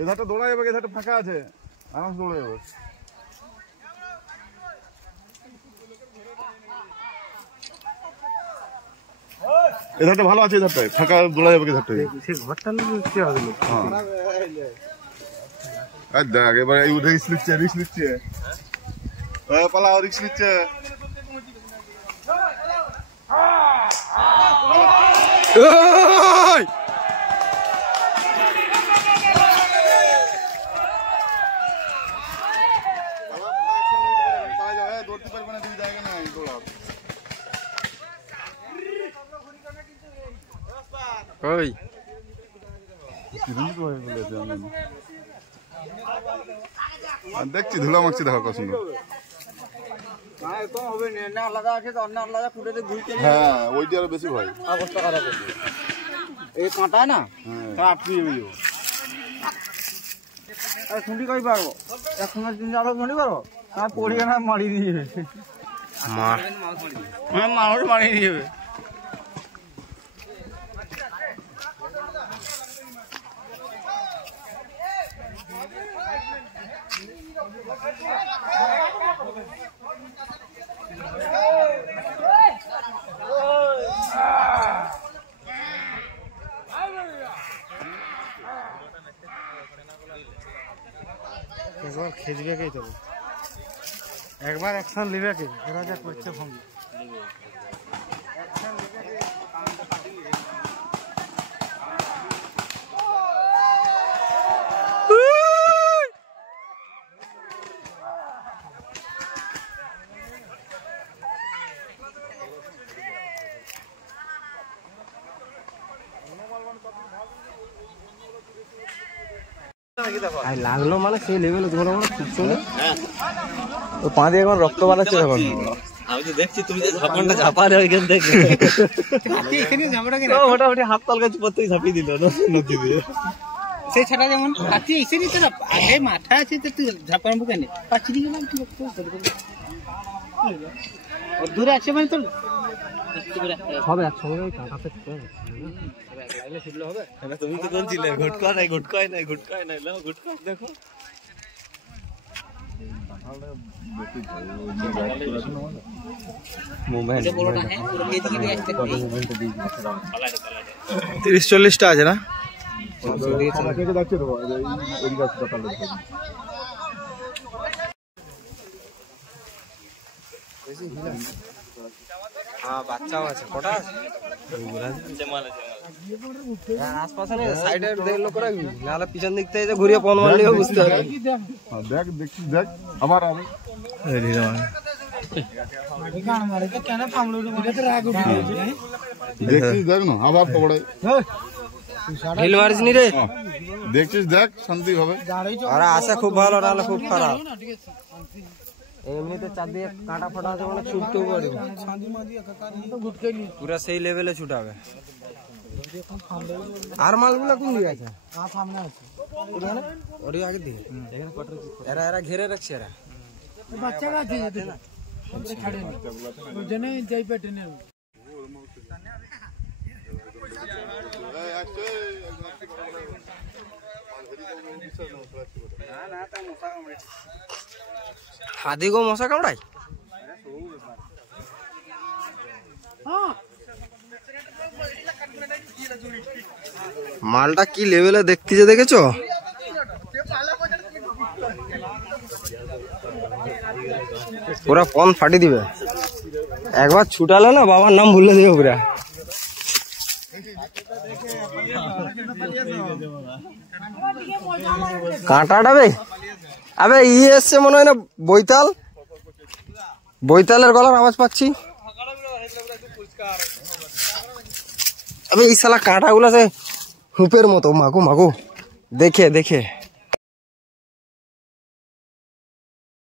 এধারটা দৌড়া যাবে, এধারটা ফাঁকা আছে, আরামসে দৌড়া যাবে। এধারটা ভালো আছে, এধারটায় ফাঁকা দৌড়া যাবে, এধারটায় দেখ এবার রিক্স নিচ্ছে পালা, রিক্স নিচ্ছে। দৌড়তে পারবে না, জায়গা নাই দৌড়াও। দেখছি ধুলা মাখছি, দেখো কত সুন্দর। হ্যাঁ ওইটি আরো বেশি ভয়, অবস্থা খারাপ হচ্ছে। এই কাঁটা না আটকে শুনতে কই পারবো, একসঙ্গে তিন চার শুনতে পারবো, পড়িয়ে না মারিয়ে দিয়ে মানুষ মারিয়ে দিবে। একবার খেজবে কে তো, একবার অ্যাকশন লিবে কে, এরা যা করছে ফোন লাগলো মানে সেই লেভেল পা দিয়ে এখন রক্ত বাড়াচ্ছে। এখন আমি তো দেখছি তুমি যে ঝাপানটা ঝাপালে ওইখান থেকে মোটামুটি হাত তাল গাছ পড়তেই ঝাঁপিয়ে দিল নদী দিয়ে। সেই ছাড়া যেমন এসে নিতে আগে মাথা আছে, তুই ঝাপান বুকে পাচ্ছি গেলাম দূরে আছে মানে তোর হবে তুমি তো বলছিলে ঘুটকা নাই ঘুটকাই নাই ঘুটকাই নাই, ঘুটকা দেখো মোমেন্ট 30-40টা আছে না? হ্যাঁ বাচ্চাও আছে, কটা আছে আশপাশে সাইডে লোক রাখবি, নাহলে পিছন দিক থেকে ঘুরিয়ে পন মারলেও বুঝতে হবে। দেখ দেখছিস, দেখ আবার দেখছিস, দেখ না আবার পকড়াই ঢিল মারিস নি রে, দেখছিস দেখ শান্তি হবে। আরে আশা খুব ভালো, নাহলে খুব খারাপ। এমনিতে চারদিকে কাঁটা ফাটা আছে মানে ছুটতেও পারবে, পুরা সেই লেভেলে ছুটাবে। আর মালগুলা কোন দিকে আছে? সামনে আছে ওরই আগে দিকে, এরা এরা ঘিরে রাখছে, এরা বাচ্চা আছে না ছাড়ে না ওই জন্য যাই পেটে নেব। হাদি গো মশা কামড়ায়, মালটা কি লেভেলে দেখতেছে দেখেছো? পুরা পন ফাটি দিবে, একবার ছুটালে না বাবার নাম ভুলে দেবে পুরা। কাঁটাটা বে আবে ইয়ে এসছে মনে হয় না, বৈতাল, বৈতালের গলার আওয়াজ পাচ্ছি। আবে এই শালা কাঁটা গুলা হুপের মতো, মাগো মাগো দেখে দেখে